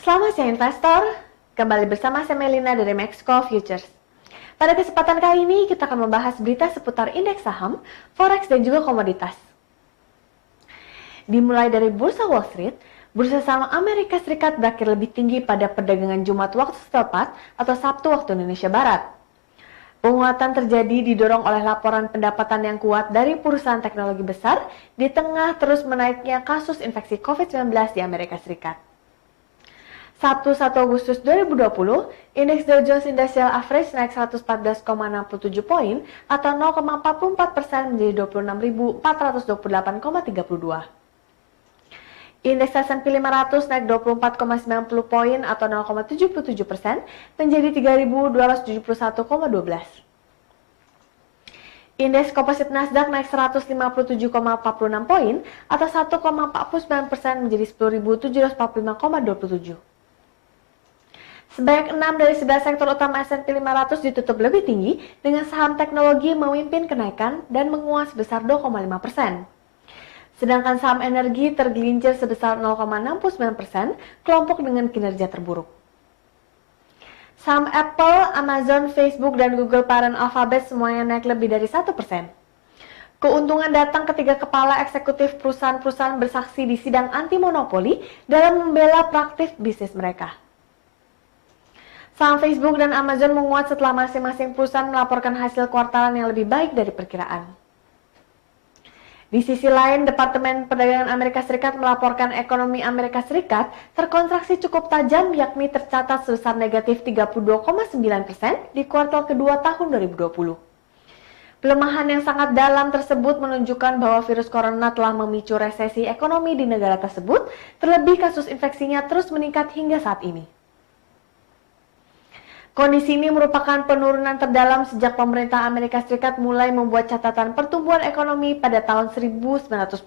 Selamat siang investor, kembali bersama saya Melina dari Mexico Futures. Pada kesempatan kali ini kita akan membahas berita seputar indeks saham, forex dan juga komoditas. Dimulai dari Bursa Wall Street, Bursa saham Amerika Serikat berakhir lebih tinggi pada perdagangan Jumat waktu setempat atau Sabtu waktu Indonesia Barat. Penguatan terjadi didorong oleh laporan pendapatan yang kuat dari perusahaan teknologi besar di tengah terus menaiknya kasus infeksi COVID-19 di Amerika Serikat. Sabtu 1 Agustus 2020, indeks Dow Jones Industrial Average naik 114,67 poin atau 0,44% menjadi 26.428,32. Indeks S&P 500 naik 24,90 poin atau 0,77% menjadi 3.271,12. Indeks komposit Nasdaq naik 157,46 poin atau 1,49% menjadi 10.745,27. Sebanyak 6 dari 11 sektor utama S&P 500 ditutup lebih tinggi dengan saham teknologi memimpin kenaikan dan menguat sebesar 2,5%. Sedangkan saham energi tergelincir sebesar 0,69%, kelompok dengan kinerja terburuk. Saham Apple, Amazon, Facebook, dan Google parent Alphabet semuanya naik lebih dari 1%. Keuntungan datang ketiga kepala eksekutif perusahaan-perusahaan bersaksi di sidang anti-monopoli dalam membela praktik bisnis mereka. Saham Facebook dan Amazon menguat setelah masing-masing perusahaan melaporkan hasil kuartalan yang lebih baik dari perkiraan. Di sisi lain, Departemen Perdagangan Amerika Serikat melaporkan ekonomi Amerika Serikat terkontraksi cukup tajam, yakni tercatat sebesar negatif 32,9% di kuartal kedua tahun 2020. Pelemahan yang sangat dalam tersebut menunjukkan bahwa virus corona telah memicu resesi ekonomi di negara tersebut, terlebih kasus infeksinya terus meningkat hingga saat ini. Kondisi ini merupakan penurunan terdalam sejak pemerintah Amerika Serikat mulai membuat catatan pertumbuhan ekonomi pada tahun 1947.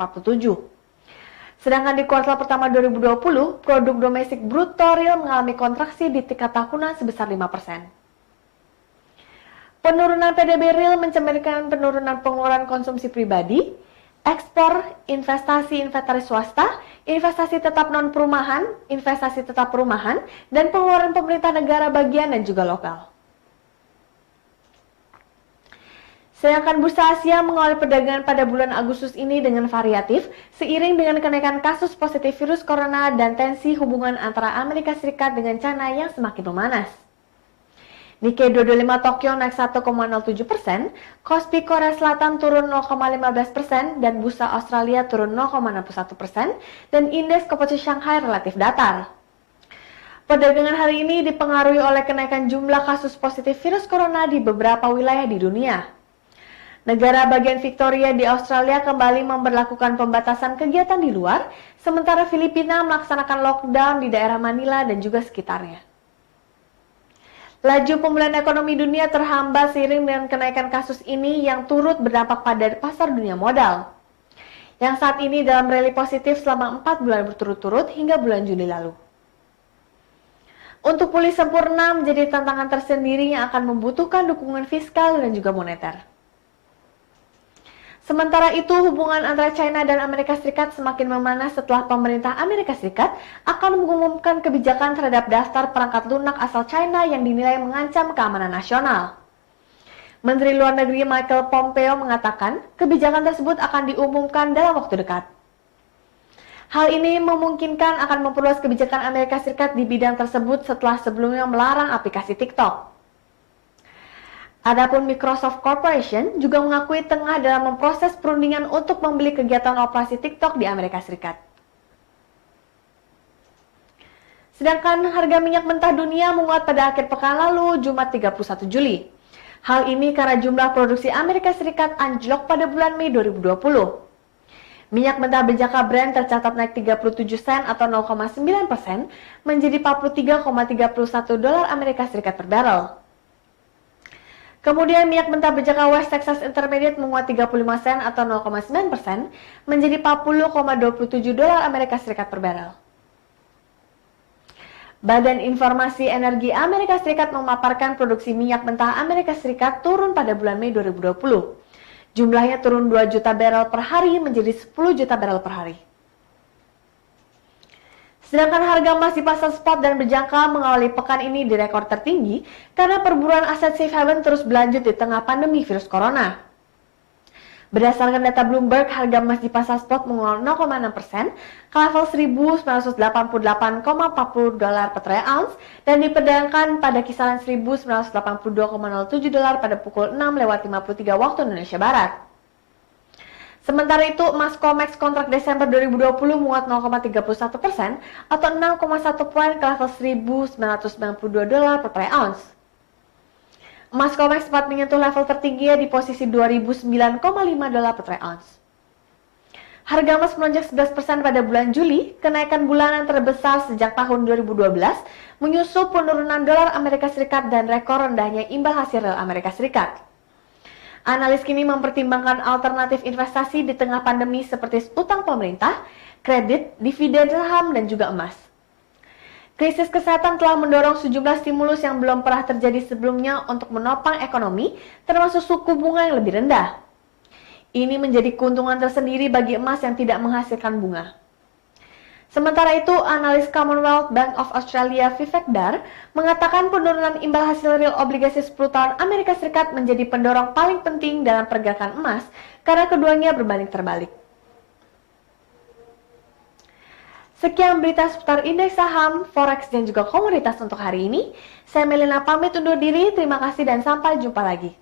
Sedangkan di kuartal pertama 2020, produk domestik bruto real mengalami kontraksi di tingkat tahunan sebesar 5%. Penurunan PDB real mencerminkan penurunan pengeluaran konsumsi pribadi, ekspor, investasi swasta, investasi tetap non-perumahan, investasi tetap perumahan, dan pengeluaran pemerintah negara bagian dan juga lokal. Sedangkan bursa Asia mengawali perdagangan pada bulan Agustus ini dengan variatif, seiring dengan kenaikan kasus positif virus corona dan tensi hubungan antara Amerika Serikat dengan China yang semakin memanas. Nikkei 225 Tokyo naik 1,07%, Kospi Korea Selatan turun 0,15%, dan Bursa Australia turun 0,61%, dan indeks komposisi Shanghai relatif datar. Perdagangan hari ini dipengaruhi oleh kenaikan jumlah kasus positif virus corona di beberapa wilayah di dunia. Negara bagian Victoria di Australia kembali memberlakukan pembatasan kegiatan di luar, sementara Filipina melaksanakan lockdown di daerah Manila dan juga sekitarnya. Laju pemulihan ekonomi dunia terhambat seiring dengan kenaikan kasus ini yang turut berdampak pada pasar dunia modal, yang saat ini dalam rally positif selama 4 bulan berturut-turut hingga bulan Juli lalu. Untuk pulih sempurna menjadi tantangan tersendiri yang akan membutuhkan dukungan fiskal dan juga moneter. Sementara itu, hubungan antara China dan Amerika Serikat semakin memanas setelah pemerintah Amerika Serikat akan mengumumkan kebijakan terhadap daftar perangkat lunak asal China yang dinilai mengancam keamanan nasional. Menteri Luar Negeri Michael Pompeo mengatakan kebijakan tersebut akan diumumkan dalam waktu dekat. Hal ini memungkinkan akan memperluas kebijakan Amerika Serikat di bidang tersebut setelah sebelumnya melarang aplikasi TikTok. Adapun Microsoft Corporation juga mengakui tengah dalam memproses perundingan untuk membeli kegiatan operasi TikTok di Amerika Serikat. Sedangkan harga minyak mentah dunia menguat pada akhir pekan lalu, Jumat 31 Juli. Hal ini karena jumlah produksi Amerika Serikat anjlok pada bulan Mei 2020. Minyak mentah berjangka Brent tercatat naik 37 sen atau 0,9% menjadi 43,31 dolar Amerika Serikat per barrel. Kemudian minyak mentah berjangka West Texas Intermediate menguat 35 sen atau 0,9% menjadi 40,27 dolar Amerika Serikat per barrel. Badan Informasi Energi Amerika Serikat memaparkan produksi minyak mentah Amerika Serikat turun pada bulan Mei 2020. Jumlahnya turun 2 juta barrel per hari menjadi 10 juta barrel per hari. Sedangkan harga emas di pasar spot dan berjangka mengawali pekan ini di rekor tertinggi karena perburuan aset safe haven terus berlanjut di tengah pandemi virus corona. Berdasarkan data Bloomberg, harga emas di pasar spot menguat 0,6% ke level 1.988,40 dolar per troy ounce dan diperdagangkan pada kisaran 1.982,07 dolar pada pukul 6:53 waktu Indonesia Barat. Sementara itu, emas COMEX kontrak Desember 2020 menguat 0,31% atau 6,1 poin ke level 1.992 dolar per troy ounce. Emas COMEX sempat menyentuh level tertingginya di posisi 2009,5 dolar per troy ounce. Harga emas melonjak 11% pada bulan Juli, kenaikan bulanan terbesar sejak tahun 2012, menyusul penurunan dolar Amerika Serikat dan rekor rendahnya imbal hasil real Amerika Serikat. Analis kini mempertimbangkan alternatif investasi di tengah pandemi seperti utang pemerintah, kredit, dividen saham, dan juga emas. Krisis kesehatan telah mendorong sejumlah stimulus yang belum pernah terjadi sebelumnya untuk menopang ekonomi, termasuk suku bunga yang lebih rendah. Ini menjadi keuntungan tersendiri bagi emas yang tidak menghasilkan bunga. Sementara itu, analis Commonwealth Bank of Australia Vivek Dar mengatakan penurunan imbal hasil real obligasi 10 tahun Amerika Serikat menjadi pendorong paling penting dalam pergerakan emas karena keduanya berbanding terbalik. Sekian berita seputar indeks saham, forex, dan juga komoditas untuk hari ini. Saya Melina pamit undur diri, terima kasih dan sampai jumpa lagi.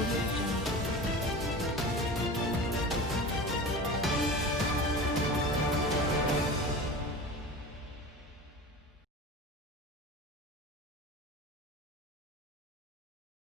Audio Jungle.